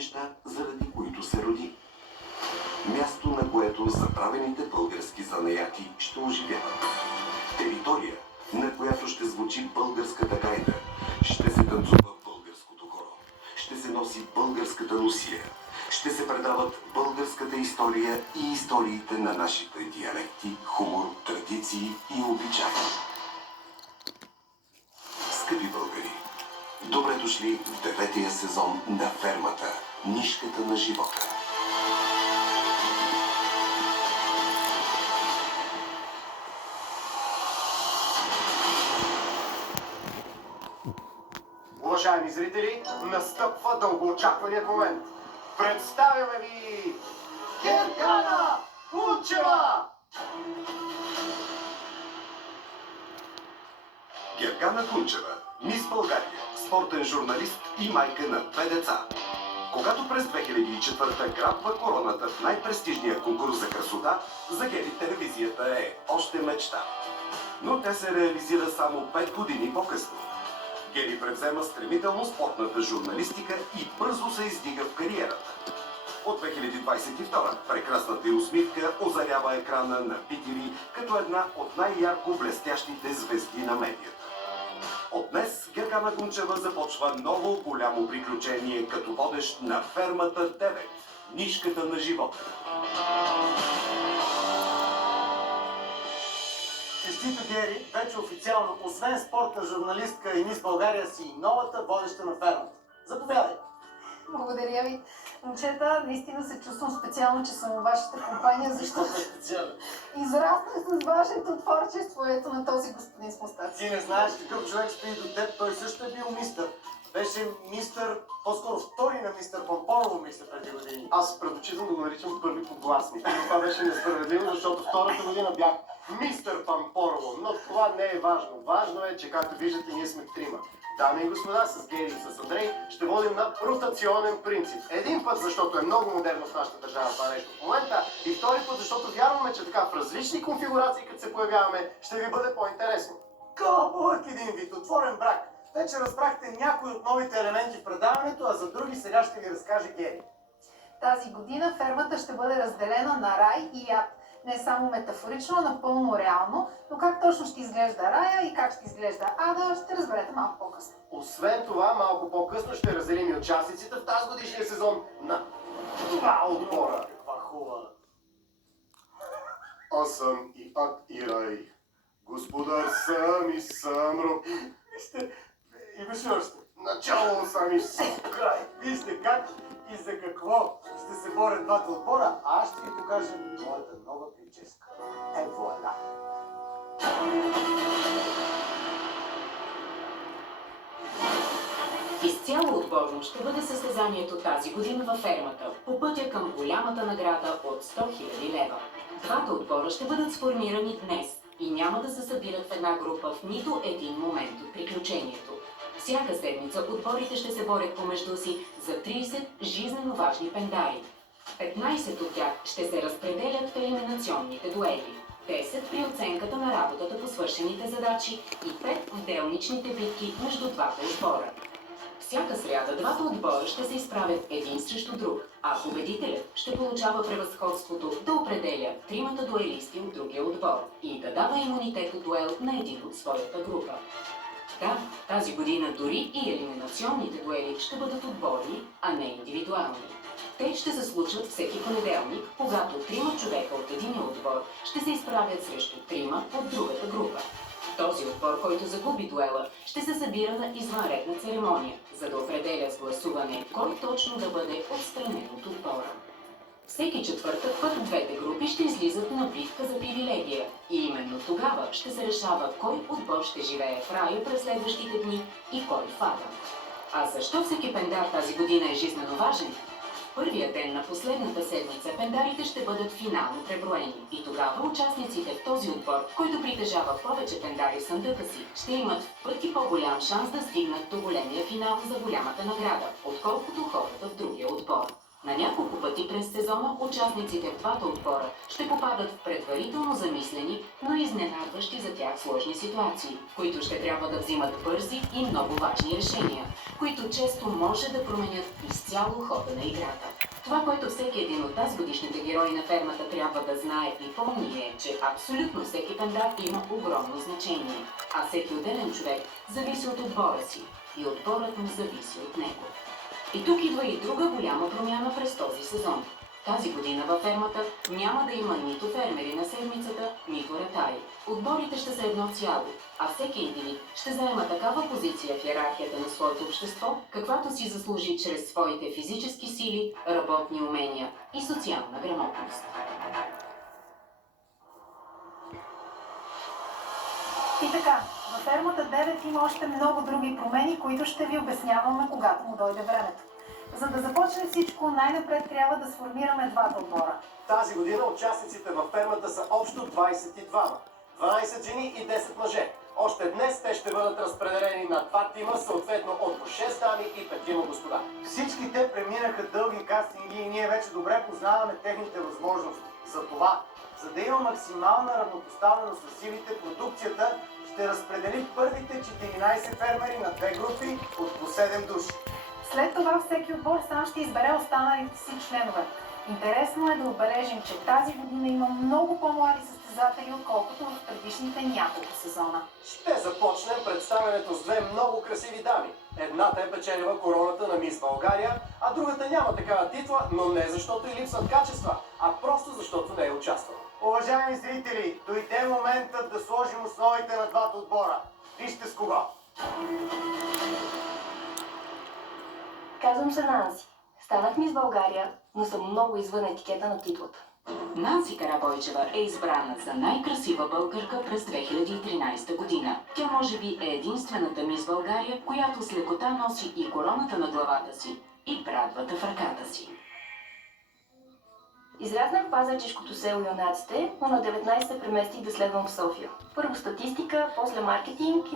неща, заради които се роди. Място, на което забравените български занаяти ще оживяват. Територия, на която ще звучи българската гайда, ще се танцува българското хоро, ще се носи българската носия, ще се предават българската история и историите на нашите диалекти, хумор, традиции и обичаи. Скъпи българи, добре дошли в 9-тия сезон на Фермата, нишката на живота. Уважаеми зрители, настъпва дългоочакваният момент. Представяме ви Гергана Кунчева! Гергана Кунчева, мис България, спортен журналист и майка на 2 деца. Когато през 2004 грабва короната в най-престижния конкурс за красота, за Гери телевизията е още мечта. Но тя се реализира само 5 години по-късно. Гери превзема стремително спортната журналистика и бързо се издига в кариерата. От 2022 прекрасната й усмивка озарява екрана на BTV като една от най-ярко блестящите звезди на медията. От днес Гергана Кунчева започва ново голямо приключение като водещ на Фермата 9, нишката на живота. Честито, Гери, вече официално, освен спортна журналистка и мис България, си и новата водеща на Фермата. Заповядай! Благодаря ви. Момчета, наистина се чувствам специално, че съм във вашата компания, защото Специално. израснах с вашето творчество, ето на този господин с мустаци. Ти не знаеш какъв човек стои до теб, той също е бил мистър. Беше мистър, по-скоро втори на мистър Пампорово, мисля, преди години. Аз предпочитам да го наричам първи подгласник. Това беше несправедливо, защото втората година бях мистър Пампорово. Но това не е важно. Важно е, че както виждате, ние сме трима. Дами и господа, с Гери и с Андрей ще водим на ротационен принцип. Един път, защото е много модерно в нашата държава това нещо в момента, и втори път, защото вярваме, че така в различни конфигурации, като се появяваме, ще ви бъде по-интересно. Кълбълък един вид, отворен брак. Вече разбрахте някои от новите елементи в предаването, а за други сега ще ви разкаже Гери. Тази година фермата ще бъде разделена на рай и ад. Не само метафорично, а напълно реално, но как точно ще изглежда рая и как ще изглежда ада, ще разберете малко по-късно. Освен това, малко по-късно ще разделим и участниците в тази годишния сезон на два отбора. Каква хубава. Аз съм и ад и рай. Господар съм и съм роб. Вижте, имаше още. Начало съм и съм край. Вижте как и за какво ще се борят двата отбора, а аз ще ви покажа моята нова прическа. Е, вуаля! Изцяло отборно ще бъде състезанието тази година във Фермата, по пътя към голямата награда от 100 000 лева. Двата отбора ще бъдат сформирани днес и няма да се събират в една група в нито един момент от приключението. Всяка седмица отборите ще се борят помежду си за 30 жизнено важни пендари. 15 от тях ще се разпределят в елиминационните дуели, 10 при оценката на работата по свършените задачи и 5 в делничните битки между двата отбора. Всяка сряда двата отбора ще се изправят един срещу друг, а победителят ще получава превъзходството да определя тримата дуелисти от другия отбор и да дава имунитет от дуел на един от своята група. Да, тази година дори и елиминационните дуели ще бъдат отборни, а не индивидуални. Те ще се случват всеки понеделник, когато трима човека от единия отбор ще се изправят срещу трима от другата група. Този отбор, който загуби дуела, ще се събира на извънредна церемония, за да определя с гласуване кой точно да бъде отстранен от отбора. Всеки четвъртък път двете групи ще излизат на битка за привилегия и именно тогава ще се решава кой отбор ще живее в рая през следващите дни и кой в ада. А защо всеки пендар тази година е жизнено важен? Първия ден на последната седмица пендарите ще бъдат финално преброени и тогава участниците в този отбор, който притежава повече пендари в съндъка си, ще имат в пъти по-голям шанс да стигнат до големия финал за голямата награда, отколкото хората в другия отбор. На няколко пъти през сезона участниците в двата отбора ще попадат в предварително замислени, но изненадващи за тях сложни ситуации, в които ще трябва да взимат бързи и много важни решения. които често може да променят изцяло хода на играта. Това, което всеки един от тази годишните герои на фермата трябва да знае и помни е, че абсолютно всеки пендар има огромно значение, а всеки отделен човек зависи от отбора си и отборът му зависи от него. И тук идва и друга голяма промяна през този сезон. Тази година във фермата няма да има нито фермери на седмицата, нито ратари. Отборите ще са едно цяло, а всеки индивид ще заема такава позиция в иерархията на своето общество, каквато си заслужи чрез своите физически сили, работни умения и социална грамотност. И така, във фермата 9 има още много други промени, които ще ви обясняваме, когато му дойде времето. За да започне всичко, най-напред трябва да сформираме двата отбора. Тази година участниците във фермата са общо 22. 12 жени и 10 мъже. Още днес те ще бъдат разпределени на 2 тима, съответно от по 6 дами и 5 господа. Всички те преминаха дълги кастинги и ние вече добре познаваме техните възможности. Затова, за да има максимална равнопоставеност на силите, продукцията ще разпредели първите 14 фермери на 2 групи от по 7 души. След това всеки отбор сам ще избере останалите си членове. Интересно е да отбележим, че тази година има много по-млади състезатели, отколкото в предишните няколко сезона. Ще започнем представянето с 2 много красиви дами. Едната е печелила короната на Мис България, а другата няма такава титла, но не защото й липсват качества, а просто защото не е участвала. Уважаеми зрители, дойде моментът да сложим основите на двата отбора. Вижте с кого! Казвам се Нанси. Станах мис България, но съм много извън етикета на титлата. Нанси Карабойчева е избрана за най-красива българка през 2013 година. Тя може би е единствената мис България, която с лекота носи и короната на главата си, и брадвата в ръката си. Израснах в пазарджишкото село Юнаците, но на 19 се преместих да следвам в София. Първо статистика, после маркетинг